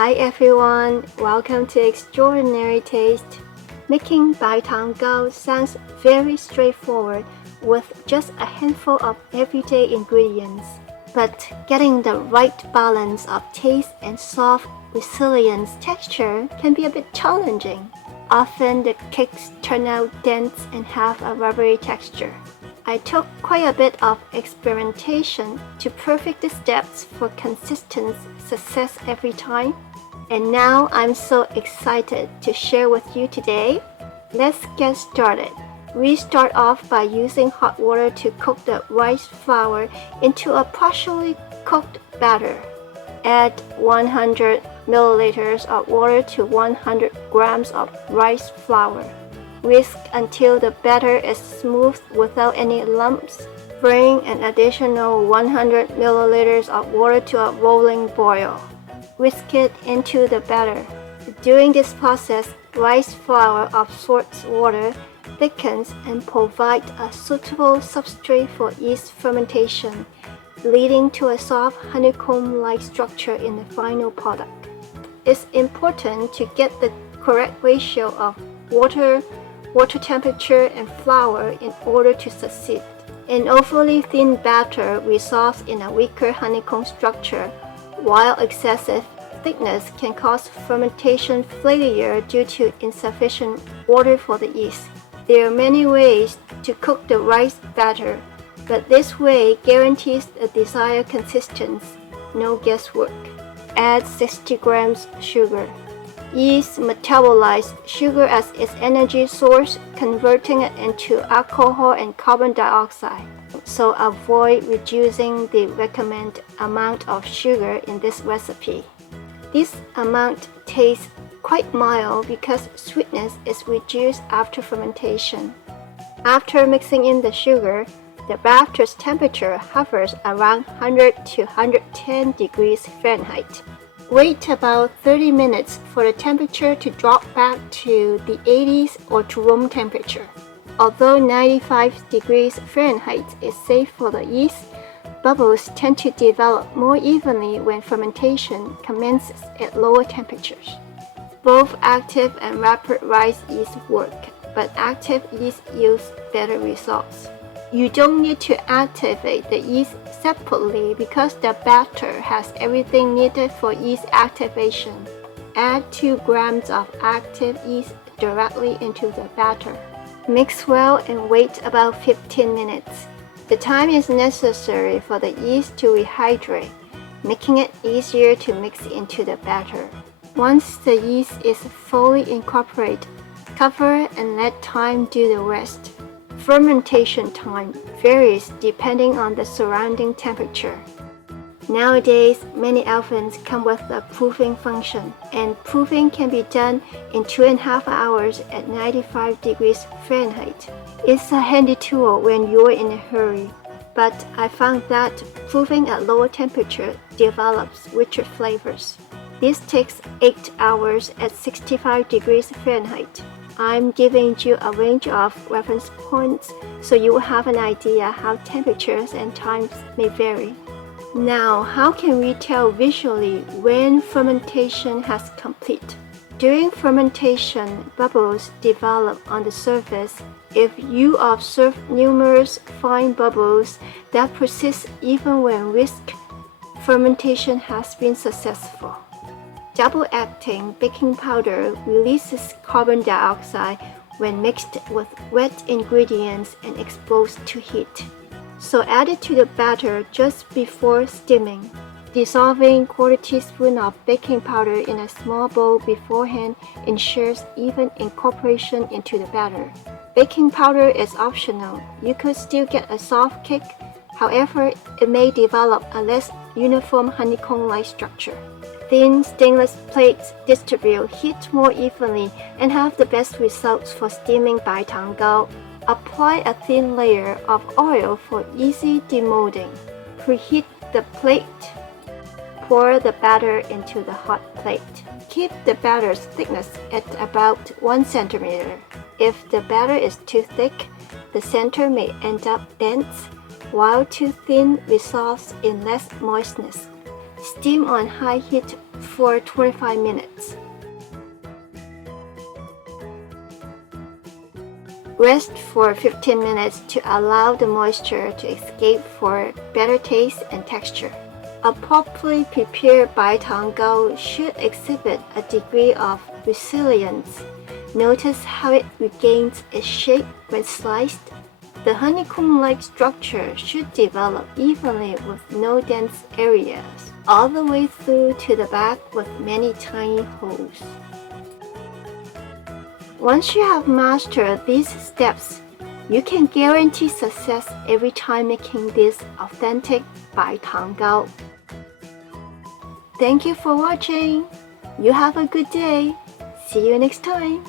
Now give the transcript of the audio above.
Hi everyone, welcome to Extraordinary Taste. Making Bai Tang Gao sounds very straightforward with just a handful of everyday ingredients. But getting the right balance of taste and soft, resilient texture can be a bit challenging. Often the cakes turn out dense and have a rubbery texture. I took quite a bit of experimentation to perfect the steps for consistent success every time. And now I'm so excited to share with you today. Let's get started. We start off by using hot water to cook the rice flour into a partially cooked batter. Add 100 milliliters of water to 100 grams of rice flour. Whisk until the batter is smooth without any lumps. Bring an additional 100 milliliters of water to a rolling boil. Whisk it into the batter. During this process, rice flour absorbs water, thickens, and provides a suitable substrate for yeast fermentation, leading to a soft honeycomb-like structure in the final product. It's important to get the correct ratio of water temperature, and flour in order to succeed. An overly thin batter results in a weaker honeycomb structure, while excessive thickness can cause fermentation failure due to insufficient water for the yeast. There are many ways to cook the rice batter, but this way guarantees the desired consistency, no guesswork. Add 60 grams sugar. Yeast metabolizes sugar as its energy source, converting it into alcohol and carbon dioxide. So avoid reducing the recommended amount of sugar in this recipe. This amount tastes quite mild because sweetness is reduced after fermentation. After mixing in the sugar, the batter's temperature hovers around 100 to 110 degrees Fahrenheit. Wait about 30 minutes for the temperature to drop back to the 80s or to room temperature. Although 95 degrees Fahrenheit is safe for the yeast, bubbles tend to develop more evenly when fermentation commences at lower temperatures. Both active and rapid rice yeast work, but active yeast yields better results. You don't need to activate the yeast separately because the batter has everything needed for yeast activation. Add 2 grams of active yeast directly into the batter. Mix well and wait about 15 minutes. The time is necessary for the yeast to rehydrate, making it easier to mix into the batter. Once the yeast is fully incorporated, cover and let time do the rest. Fermentation time varies depending on the surrounding temperature. Nowadays, many ovens come with a proofing function, and proofing can be done in 2.5 hours at 95 degrees Fahrenheit. It's a handy tool when you're in a hurry, but I found that proofing at lower temperature develops richer flavors. This takes 8 hours at 65 degrees Fahrenheit. I'm giving you a range of reference points so you will have an idea how temperatures and times may vary. Now, how can we tell visually when fermentation has completed? During fermentation, bubbles develop on the surface. If you observe numerous fine bubbles that persist even when whisked, fermentation has been successful. Double-acting baking powder releases carbon dioxide when mixed with wet ingredients and exposed to heat. So add it to the batter just before steaming. Dissolving 1/4 teaspoon of baking powder in a small bowl beforehand ensures even incorporation into the batter. Baking powder is optional. You could still get a soft cake, however, it may develop a less uniform honeycomb-like structure. Thin stainless plates distribute heat more evenly and have the best results for steaming Bai Tang Gao. Apply a thin layer of oil for easy demolding. Preheat the plate. Pour the batter into the hot plate. Keep the batter's thickness at about 1 centimeter. If the batter is too thick, the center may end up dense, while too thin results in less moistness. Steam on high heat for 25 minutes. Rest for 15 minutes to allow the moisture to escape for better taste and texture. A properly prepared Bai Tang Gao should exhibit a degree of resilience. Notice how it regains its shape when sliced. The honeycomb-like structure should develop evenly with no dense areas, all the way through to the back with many tiny holes. Once you have mastered these steps, you can guarantee success every time making this authentic Bai Tang Gao. Thank you for watching. You have a good day. See you next time.